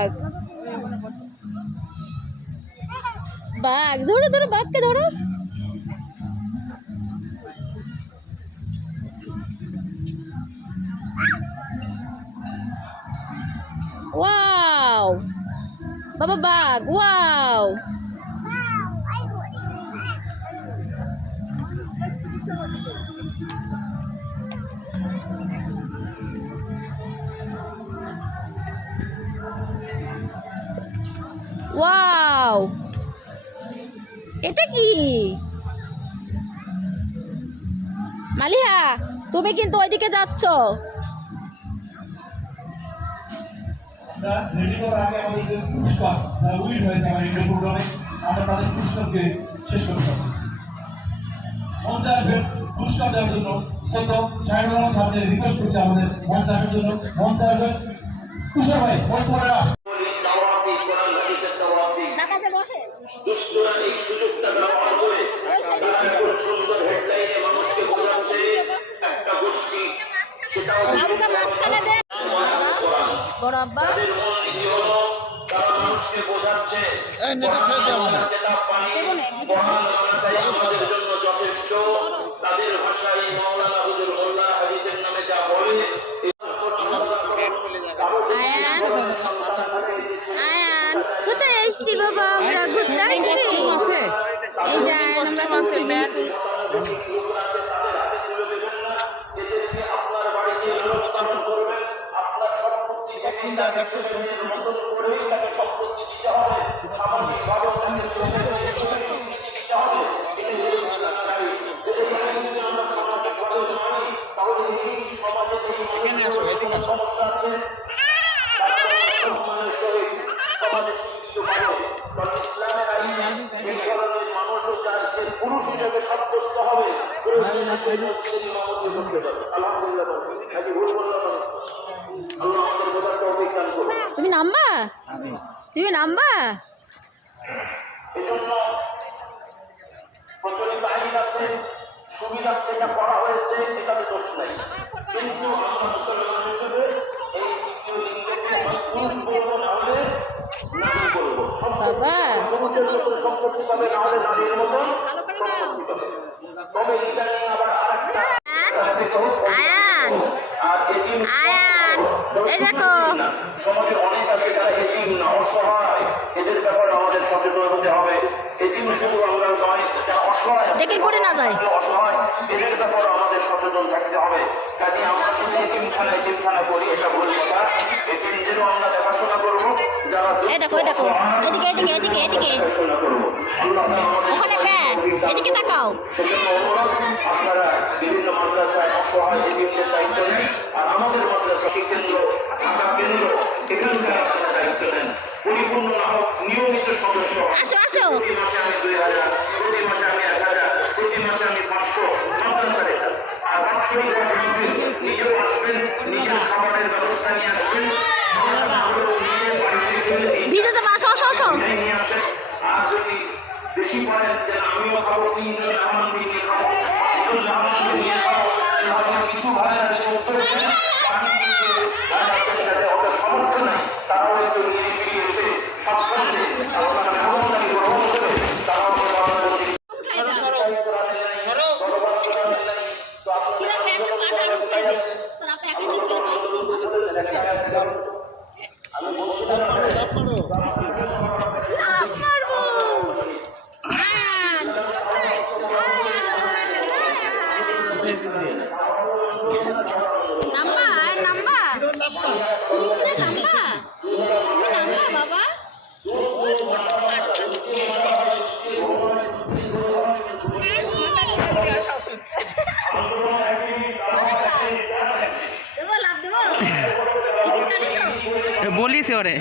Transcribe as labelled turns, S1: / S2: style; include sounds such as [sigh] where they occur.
S1: বাঘ। বাঘ ধরো ধরো বাঘকে ধরো। ওয়াও বাবা বাঘ ওয়াও। ওয়াও এটা কি? মালিহা, তুমি কিন্তু ওইদিকে যাচ্ছ।
S2: পুরস্কার দেওয়ার জন্য সত্য সাহেবদের রিকোয়েস্ট আমাদের মঞ্চে জন্য। মঞ্চে তুষার ভাই
S3: দুষ্টরা এই সুযোগটা ব্যবহার করে তারা সুন্দর হেডলাইনে মানুষকে বোঝাচ্ছে একটা গোষ্ঠী সেটাও
S1: বড় আব্বা।
S3: তারা মানুষকে বোঝাচ্ছে। তাদের ভাষায় মৌলানা হুজুর
S1: এই যে আমরা এখন সুইমিং পুল
S4: এখানে আসো এদিকে আসো
S3: পুরুষ হিসেবে সাব্যস্ত হবে। প্রয়োজনে সেই মসজিদের ইমামতি করতে পারে। আলহামদুলিল্লাহ নাকি ভুল বললাম আল্লাহ আমাদের বোঝার তৌফিক দান করুন
S1: তুমি নামবা? তুমি নামবা?
S3: এজন্য প্রচলিত আইন আছে সুবিধা যেটা করা হয়েছে দোষ নাই। কিন্তু আমরা মুসলমান হিসেবে এই তৃতীয় লিঙ্গকে পুরুষ বলব না হলে নারী বলব
S1: বাবা।
S3: সম্পত্তি পাবে না হলে নারীর মতন।
S1: আয়ান আয়ান এই দেখো
S3: সচেতন হতে হবে
S1: না যায়।
S3: অসহায় এদের আমাদের সচেতন থাকতে হবে কাজে আমরা দেখাশোনা করব যারা
S1: এই দেখো এদিকে এদিকে এদিকে। ওখানে ব্যাগ এদিকে তাকাও। আসো আসো। ভিজে আসো আসো আসো
S3: এটাই নিয়ে আসেন আর যদি বেশি পারেন যে আমিও খাব তিনজন মেহমান নিয়ে খাব একজন মেহমানকে নিয়ে খাব এভাবে কিছু ভাইরা যদি উত্তর দেন আমি কিন্তু ভাইরাদের সমর্থ নাই তারাও একটু নিয়ে এসে স্বাচ্ছন্দ্যে আপনারা মেহমানদারি গ্রহণ করে তারাও বলে আমাদের প্রতি
S1: লাফ মারবো আয়ান নাম্বা আয়ান নাম্বা তুমি কি নাম্বা তুমি নাম্বা বাবা [laughs] কাটিছো?
S4: বলিস ওরে।